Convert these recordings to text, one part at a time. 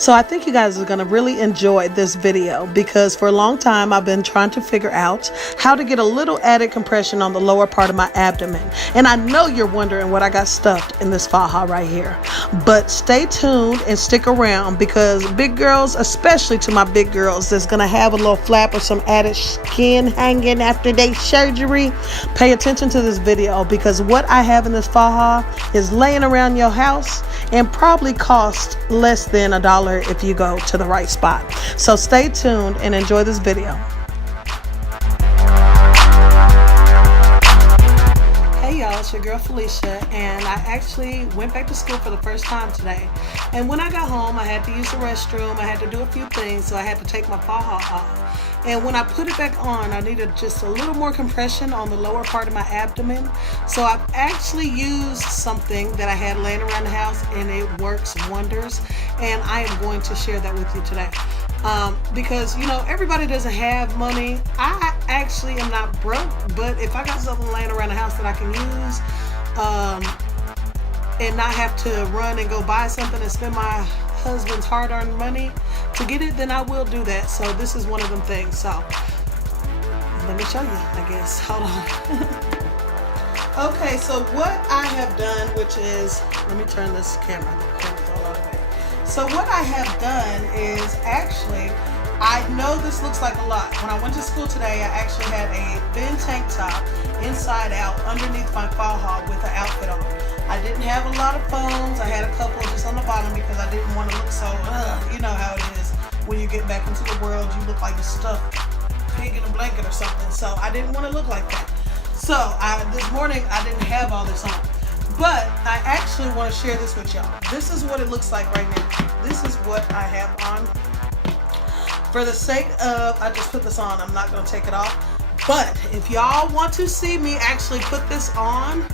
So I think you guys are going to really enjoy this video because for a long time I've been trying to figure out how to get a little added compression on the lower part of my abdomen. And I know you're wondering what I got stuffed in this faja right here. But stay tuned and stick around because big girls, especially to my big girls that's going to have a little flap or some added skin hanging after their surgery, pay attention to this video because what I have in this faja is laying around your house and probably cost less than $1 if you go to the right spot. So stay tuned and enjoy this video. Hey y'all, it's your girl Felicia, and I actually went back to school for the first time today. And when I got home, I had to use the restroom, I had to do a few things, so I had to take my faja off. And when I put it back on, I needed just a little more compression on the lower part of my abdomen. So I've actually used something that I had laying around the house and it works wonders. And I am going to share that with you today. Because, you know, everybody doesn't have money. I actually am not broke, but if I got something laying around the house that I can use and not have to run and go buy something and spend my husband's hard-earned money to get it, then I will do that. So this is one of them things. So let me show you, I guess. Hold on. Okay, so what I have done, which is, let me turn this camera. The camera's all out of the way. So what I have done is actually, I know this looks like a lot. When I went to school today, I actually had a thin tank top inside out underneath my faja with an outfit on. I didn't have a lot of phones. I had a couple just on the bottom because I didn't want to look so, you know how it is. When you get back into the world, you look like a stuffed pig in a blanket or something. So I didn't want to look like that. So this morning, I didn't have all this on. But I actually want to share this with y'all. This is what it looks like right now. This is what I have on. For the sake of, I just put this on. I'm not going to take it off. But if y'all want to see me actually put this on,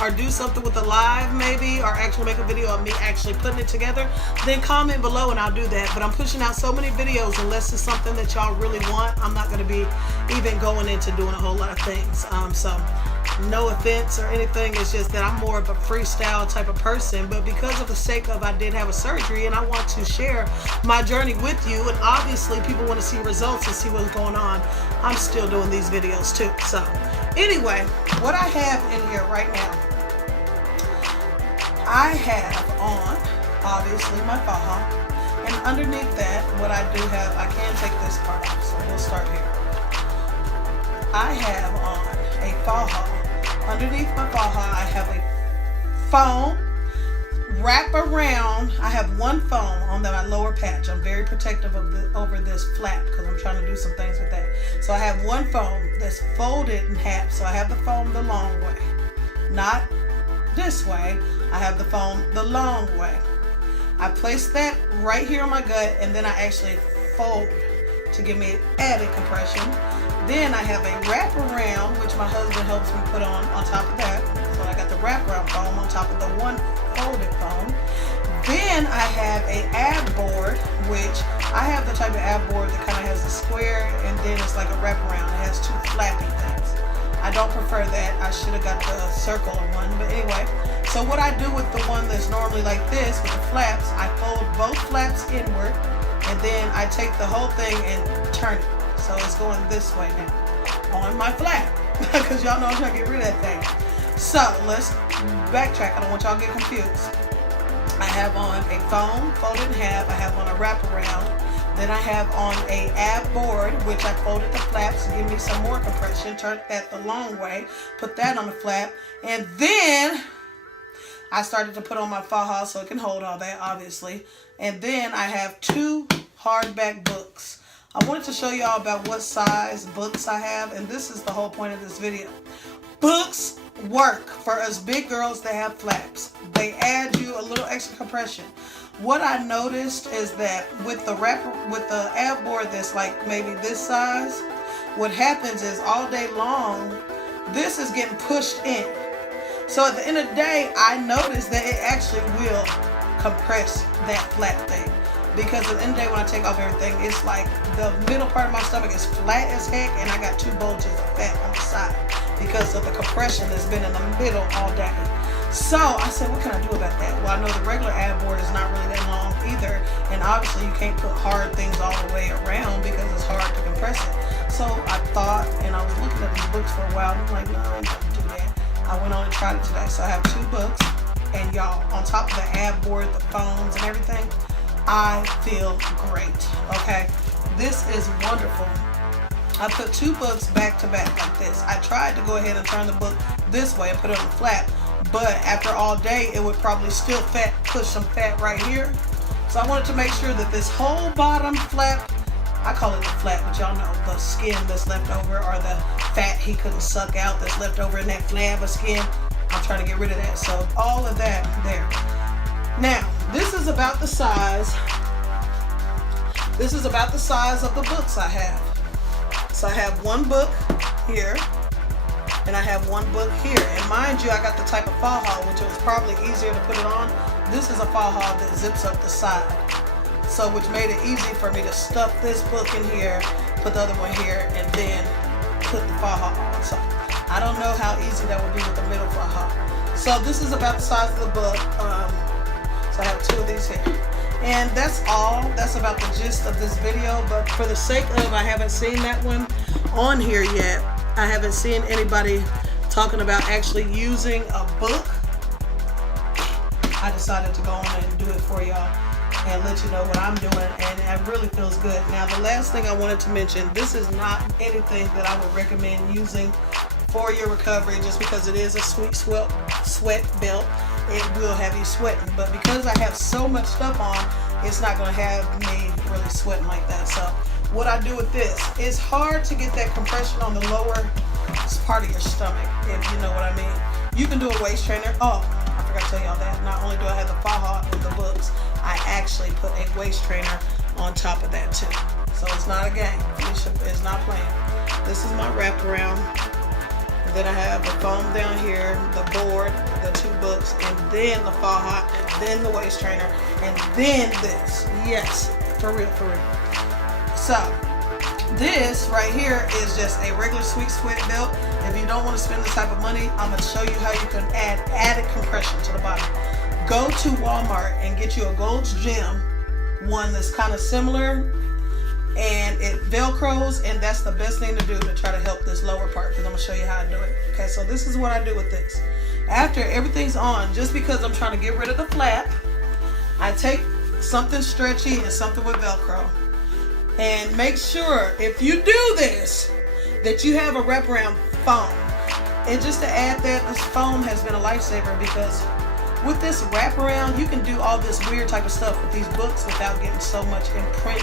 or do something with a live maybe, or actually make a video of me actually putting it together, then comment below and I'll do that. But I'm pushing out so many videos, unless it's something that y'all really want, I'm not going to be even going into doing a whole lot of things. So no offense or anything, it's just that I'm more of a freestyle type of person. But because of the sake of, I did have a surgery and I want to share my journey with you, and obviously people want to see results and see what's going on, I'm still doing these videos too. So anyway, what I have in here right now, I have on, obviously, my faja, and underneath that, what I do have, I can take this part off, so we'll start here. I have on a faja. Underneath my faja, I have a foam wrap around. I have one foam on my lower patch. I'm very protective of over this flap because I'm trying to do some things with that. So I have one foam that's folded in half. So I have the foam the long way, not this way. I have the foam the long way. I place that right here on my gut, and then I actually fold to give me added compression. Then I have a wraparound, which my husband helps me put on top of that. So I got the wraparound foam on top of the one folded foam. Then I have a ab board, which I have the type of ab board that kind of has a square and then it's like a wraparound. It has two flappy things. I don't prefer that. I should have got the circular one, but anyway. So what I do with the one that's normally like this with the flaps, I fold both flaps inward, and then I take the whole thing and turn it. So it's going this way now on my flap because y'all know I'm trying to get rid of that thing. So let's backtrack. I don't want y'all to get confused. I have on a foam folded in half. I have on a wraparound. Then I have on a ab board, which I folded the flaps to give me some more compression. Turn that the long way. Put that on the flap. And then I started to put on my faja so it can hold all that, obviously. And then I have two hardback books. I wanted to show y'all about what size books I have. And this is the whole point of this video. Books work for us big girls that have flaps. They add you a little extra compression. What I noticed is that with the ab board that's like maybe this size, what happens is all day long, this is getting pushed in. So at the end of the day, I noticed that it actually will compress that flat thing. Because at the end of the day, when I take off everything, it's like the middle part of my stomach is flat as heck, and I got two bulges of fat on the side because of the compression that's been in the middle all day. So I said, what can I do about that? Well, I know the regular ab board is not really that long either, and obviously you can't put hard things all the way around because it's hard to compress it. So I thought, and I was looking at these books for a while, and I'm like, no, I ain't gonna do that. I went on and tried it today. So I have 2 books, and y'all, on top of the ad board, the phones, and everything, I feel great, okay? This is wonderful. I put 2 books back to back like this. I tried to go ahead and turn the book this way and put it on the flap, but after all day, it would probably still push some fat right here. So I wanted to make sure that this whole bottom flap, I call it the flap, but y'all know the skin that's left over, or the fat he couldn't suck out that's left over in that flab of skin. I'm trying to get rid of that. So all of that there. Now, this is about the size. This is about the size of the books I have. So I have 1 book here, and I have 1 book here. And mind you, I got the type of faja, which was probably easier to put it on. This is a faja that zips up the side. So which made it easy for me to stuff this book in here, put the other one here, and then put the faja on. So I don't know how easy that would be with the middle faja. So this is about the size of the book. So I have 2 of these here. And that's all. That's about the gist of this video. But for the sake of, I haven't seen that one on here yet. I haven't seen anybody talking about actually using a book. I decided to go on and do it for y'all and let you know what I'm doing, and it really feels good. Now, the last thing I wanted to mention, this is not anything that I would recommend using for your recovery, just because it is a sweat belt. It will have you sweating, but because I have so much stuff on, it's not going to have me really sweating like that. So what I do with this, it's hard to get that compression on the lower part of your stomach, if you know what I mean. You can do a waist trainer. Oh, I forgot to tell y'all that. Not only do I have the faja in the books, I actually put a waist trainer on top of that too. So it's not a game. Felicia is not playing. This is my wraparound. And then I have the foam down here, the board, the 2 books, and then the faja, and then the waist trainer, and then this. Yes, for real, for real. So this right here is just a regular sweet sweat belt. If you don't want to spend this type of money, I'm going to show you how you can add added compression to the bottom. Go to Walmart and get you a Gold's Gym one that's kind of similar, and it velcros, and that's the best thing to do to try to help this lower part, because I'm going to show you how I do it. Okay, so this is what I do with this. After everything's on, just because I'm trying to get rid of the flap, I take something stretchy and something with velcro, and make sure, if you do this, that you have a wraparound foam. And just to add that, this foam has been a lifesaver, because with this wraparound, you can do all this weird type of stuff with these books without getting so much imprint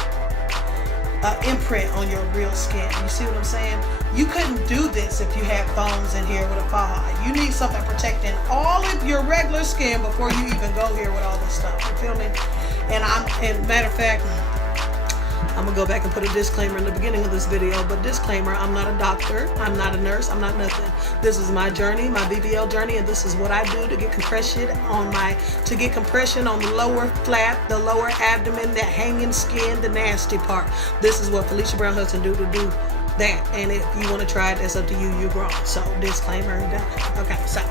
on your real skin. You see what I'm saying? You couldn't do this if you had foams in here with a faja. You need something protecting all of your regular skin before you even go here with all this stuff. You feel me? And matter of fact, I'm gonna go back and put a disclaimer in the beginning of this video, but disclaimer, I'm not a doctor, I'm not a nurse, I'm not nothing. This is my journey, my BBL journey, and this is what I do to get compression on the lower flap, the lower abdomen, that hanging skin, the nasty part. This is what Felicia Brown Hudson do to do that. And if you want to try it, it's up to you, you're grown. So disclaimer done. Okay, so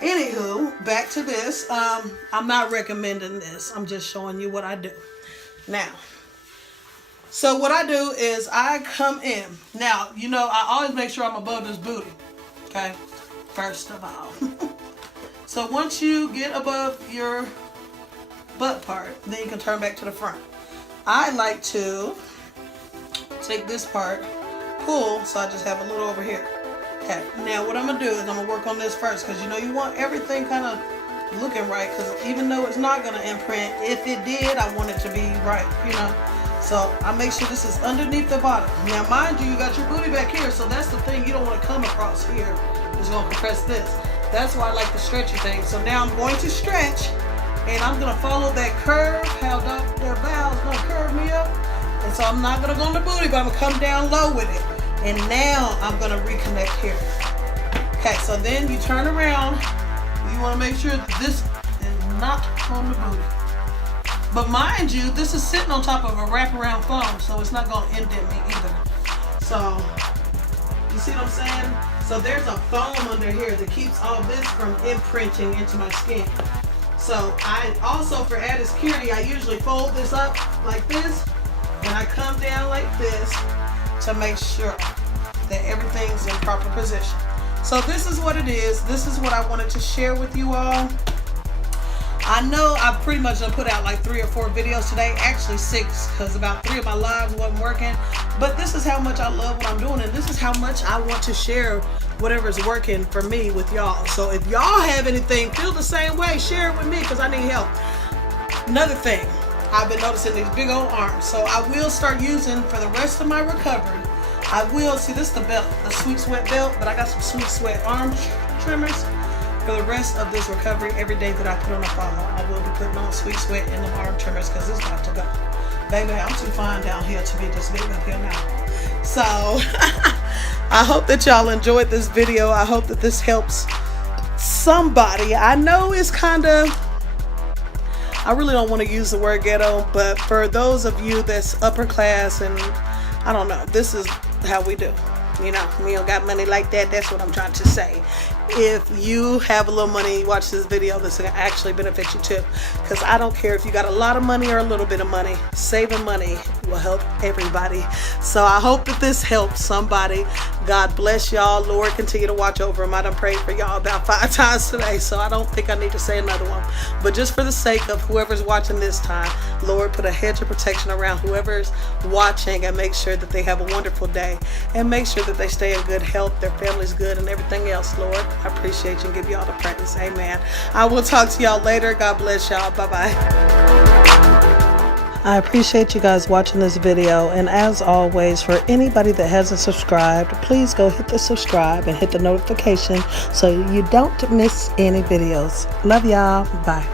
anywho, back to this. I'm not recommending this, I'm just showing you what I do. Now, so what I do is I come in. Now, you know, I always make sure I'm above this booty. Okay? First of all. So once you get above your butt part, then you can turn back to the front. I like to take this part, pull, so I just have a little over here. Okay. Now what I'm going to do is I'm going to work on this first, because you know you want everything kind of looking right, because even though it's not going to imprint, if it did, I want it to be right, you know. So I make sure this is underneath the bottom. Now mind you, you got your booty back here, so that's the thing you don't want to come across here. It's going to compress this. That's why I like the stretchy thing. So now I'm going to stretch, and I'm going to follow that curve, how Dr. Val is going to curve me up. And so I'm not going to go on the booty, but I'm going to come down low with it. And now I'm going to reconnect here. Okay, so then you turn around. You want to make sure that this is not on the booty. But mind you, this is sitting on top of a wraparound foam, so it's not going to indent me either. So, you see what I'm saying? So there's a foam under here that keeps all this from imprinting into my skin. So I also, for added security, I usually fold this up like this, and I come down like this to make sure that everything's in proper position. So this is what it is. This is what I wanted to share with you all. I know I've pretty much done put out like 3 or 4 videos today, actually 6, because about 3 of my lives wasn't working. But this is how much I love what I'm doing, and this is how much I want to share whatever's working for me with y'all. So if y'all have anything, feel the same way, share it with me, because I need help. Another thing, I've been noticing these big old arms. So I will start using, for the rest of my recovery, I will, see this is the belt, the Sweet Sweat belt, but I got some Sweet Sweat arm trimmers. For the rest of this recovery, every day that I put on a fall, I will be putting on Sweet Sweat in the arm trimmers, because it's about to go. Baby, I'm too fine down here to be this big up here now. So, I hope that y'all enjoyed this video. I hope that this helps somebody. I know it's kind of, I really don't want to use the word ghetto, but for those of you that's upper class, and I don't know, this is how we do. You know, we don't got money like that. That's what I'm trying to say. If you have a little money, watch this video. This will actually benefit you too. Because I don't care if you got a lot of money or a little bit of money. Saving money will help everybody. So I hope that this helps somebody. God bless y'all. Lord, continue to watch over them. I done prayed for y'all about 5 times today, so I don't think I need to say another one. But just for the sake of whoever's watching this time, Lord, put a hedge of protection around whoever's watching, and make sure that they have a wonderful day, and make sure that they stay in good health, their family's good, and everything else. Lord, I appreciate you and give y'all the praise. Amen. I will talk to y'all later. God bless y'all. Bye-bye. I appreciate you guys watching this video, and as always, for anybody that hasn't subscribed, please go hit the subscribe and hit the notification so you don't miss any videos. Love y'all. Bye.